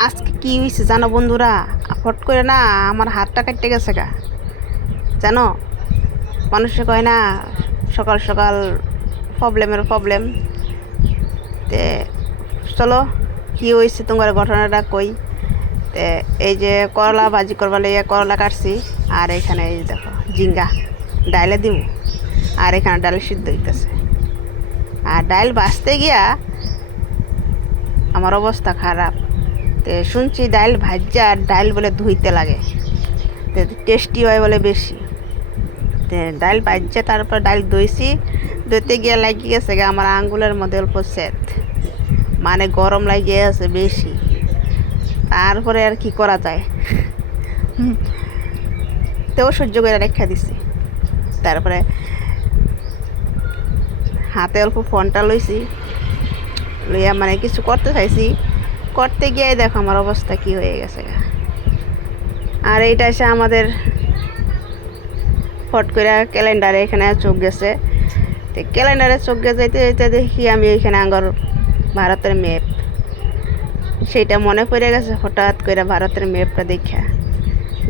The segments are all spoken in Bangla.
আজকে কি হয়েছে জানো বন্ধুরা? ফট করে না আমার হাতটা কাটতে গেছে গা। জানো, মানুষে কয় না সকাল সকাল প্রবলেমের প্রবলেম। তে চলো, কি হয়েছে তোমার ঘটনাটা কই। তে এই যে করলা ভাজি করবা লইয়া করলা কাটছি, আর এখানে এই যে দেখো জিঙ্গা ডাইলে দিব, আর এখানে ডাল সিদ্ধ হইতেছে। আর ডাল ভাজতে গিয়া আমার অবস্থা খারাপ। তে শুনছি ডাল ভাজা আর ডাল বলে ধুইতে লাগে, তে টেস্টি হয় বলে বেশি। তে ডাল ভাজছে, তারপর ডাল ধুইছি, ধুইতে গিয়ে লাগিয়ে গেছে গা আমার আঙ্গুলের মধ্যে অল্প সেত, মানে গরম লাগিয়ে আছে বেশি। তারপরে আর কি করা যায়, তেও সহ্য করে রেখা দিছি। তারপরে হাতে অল্প ফোনটা লইছি, লইয়া মানে কিছু করতে চাইছি, করতে গিয়ে দেখো আমার অবস্থা কি হয়ে গেছে গা। আর এইটা এসে আমাদের ফট করে ক্যালেন্ডারে এখানে চোখ গেছে। তো ক্যালেন্ডারে চোখ গে যাইতে যাইতে দেখি আমি এখানে আঙ্গর ভারতের ম্যাপ, সেইটা মনে পড়ে গেছে হঠাৎ করে ভারতের ম্যাপটা দেখা,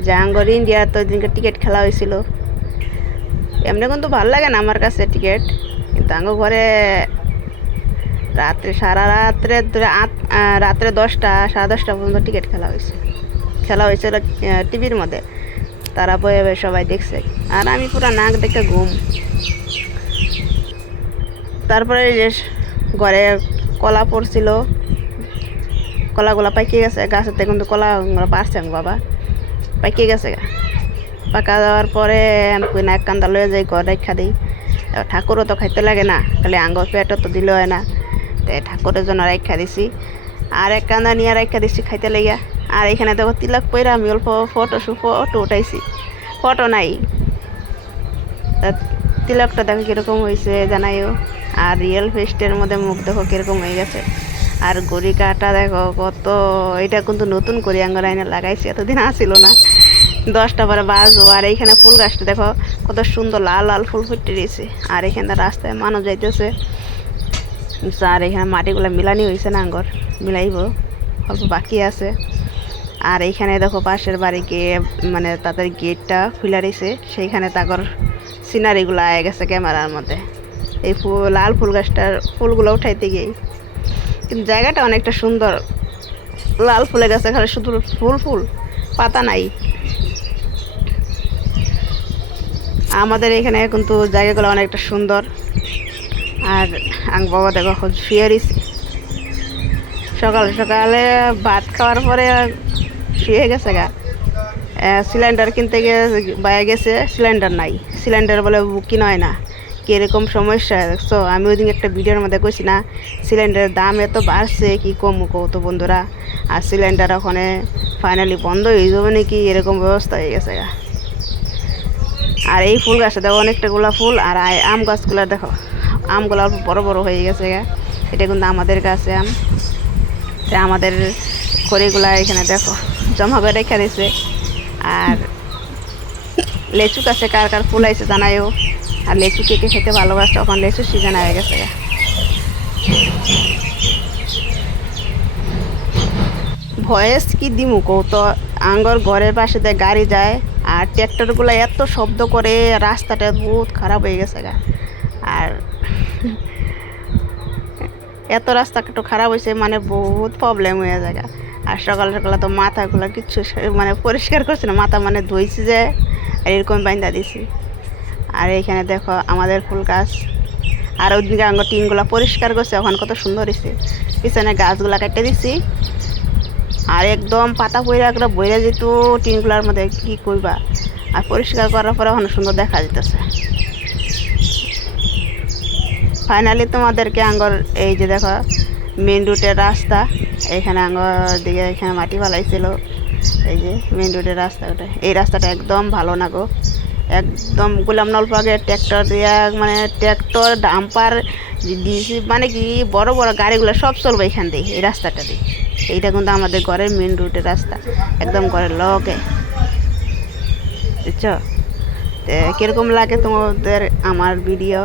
যে আঙ্গর ইন্ডিয়ার তো দিনকে টিকিট খেলা হয়েছিল। এমনি কিন্তু ভালো লাগে না আমার কাছে টিকিট, কিন্তু আঙ্গ ঘরে রাত্রে সারা রাত্রে ধরে রাত্রে 10টা সাড়ে 10টা পর্যন্ত টিকিট খেলা হয়েছিল টিভির মধ্যে। তারা বয়ে বয়ে সবাই দেখছে, আর আমি পুরো নাক দেখে ঘুম। তারপরে যে ঘরে কলা পড়ছিল, কলাগুলা পাইকে গেছে গাছেতে, কিন্তু কলা পারছে বাবা, পাইকে গেছে গা। পাকা যাওয়ার পরে না এক কান্দা লয়ে যাই ঘর রেখা দিই। ঠাকুরও তো খাইতে লাগে না, খালি আঙ্গুর পেটও তো দিলে হয় না, তাই ঠাকুরের জন্য রেখা দিছি। আর এক কান্দা নিয়ে রেখা দিছি খাইতে লেগে। আর এখানে দেখো তিলক পইরা আমি অল্প ফটো উঠাইছি, ফটো নাই। তা তিলকটা দেখো কীরকম হয়েছে জানাইও। আর রিয়েল ফেস্টের মধ্যে মুখ দেখো কীরকম হয়ে গেছে। আর গড়ি কাটা দেখো কত, এটা কিন্তু নতুন করে আঙ্গুর আইনে লাগাইছি, এতদিন আসছিল না। 10টা পরে বাজবো। আর এইখানে ফুল গাছটা দেখো কত সুন্দর লাল লাল ফুল ফুটে রয়েছে। আর এখানে রাস্তায় মানুষ যাইতেছে। আর এখানে মাটিগুলো মিলানি হয়েছে না, আঙ্গর মিলাইব, অল্প বাকি আছে। আর এইখানে দেখো পাশের বাড়ি গিয়ে মানে তাদের গেটটা খুলে রয়েছে, সেইখানে তাগর সিনারিগুলো আয়ে গেছে ক্যামেরার মধ্যে। এই লাল ফুল গাছটার ফুলগুলো উঠাইতে গিয়ে, কিন্তু জায়গাটা অনেকটা সুন্দর। লাল ফুলে গেছে, খালি শুধু ফুল পাতা নাই। আমাদের এখানে কিন্তু জায়গাগুলো অনেকটা সুন্দর। আর বাবা দেখো শুয়ে রয়েছে, সকালে ভাত খাওয়ার পরে শুয়ে গেছে গা। সিলিন্ডার কিনতে গিয়ে বাইরে গেছে, সিলিন্ডার নাই, সিলিন্ডার বলে বুকিং হয় না। কীরকম সমস্যা দেখছো, আমি ওই দিন একটা ভিডিওর মধ্যে কইছি না, সিলিন্ডারের দাম এত বাড়ছে কি কম তো বন্ধুরা। আর সিলিন্ডার ওখানে ফাইনালি বন্ধ হয়ে যাবে নাকি, এরকম ব্যবস্থা হয়ে গেছে গা। আর এই ফুল গাছটা দেখো অনেকটাগুলো ফুল। আর আম গাছগুলো দেখো, আমগুলো অল্প বড় বড় হয়ে গেছে গা। এটা কিন্তু আমাদের গাছে আম। তাই আমাদের খড়িগুলা এখানে দেখো জমা করে রেখে দিছে। আর লেচু গাছে কার কার ফুল আইছে জানাইও। আর লেচু কে কে খেতে ভালোবাসে, ওখানে লেচু সিজন হয়ে গেছে গা। ভয়েস কি দিমু কৌ তো, আঙ্গর ঘরের পাশে দিয়ে গাড়ি যায়, আর ট্র্যাক্টরগুলো এত শব্দ করে, রাস্তাটা বহুত খারাপ হয়ে গেছে গা। আর এত রাস্তাটা খারাপ হয়েছে মানে বহুত প্রবলেম হয়ে যায়। আর সকাল সকালে তো মাথাগুলো কিচ্ছু মানে পরিষ্কার করছে না, মাথা মানে ধুইছি যে, আর এরকম বাইন্দা দিছি। আর এইখানে দেখো আমাদের ফুল গাছ। আর ওইদিকে আঙ্গুর টিনগুলো পরিষ্কার করছে, ওখানে কত সুন্দর হয়েছে। পিছনে গাছগুলা কেটে দিছি, আর একদম পাতা বইরা যেত টিনগুলার মধ্যে, কি করবা। আর পরিষ্কার করার পরে ওখানে সুন্দর দেখা যেতেছে। ফাইনালি তোমাদেরকে আঙ্গর এই যে দেখো মেন রুটের রাস্তা, এখানে আঙ্গর দিকে এখানে মাটি ফালাইছিল, এই যে মেন রুটের রাস্তা, ওটা এই রাস্তাটা একদম ভালো না গো। একদম গোলাম নল পাগে ট্র্যাক্টর দিয়ে, মানে ট্র্যাক্টর ডাম্পার ডিসি, মানে কি বড় বড় গাড়িগুলো সব চলবে এখান দিয়ে, এই রাস্তাটা দিয়ে। এইটা কিন্তু আমাদের ঘরের মেন রুটের রাস্তা, একদম ঘরের লগে, বুঝছো। তো কীরকম লাগে তোমাদের আমার ভিডিও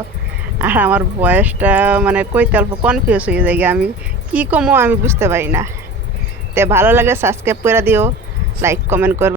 আর আমার ভয়েসটা, মানে কইতে অল্প কনফিউজ হয়ে যায়, আমি কি কমো আমি বুঝতে পারি না। তে ভালো লাগে সাবস্ক্রাইব করে দিও, লাইক কমেন্ট করবে।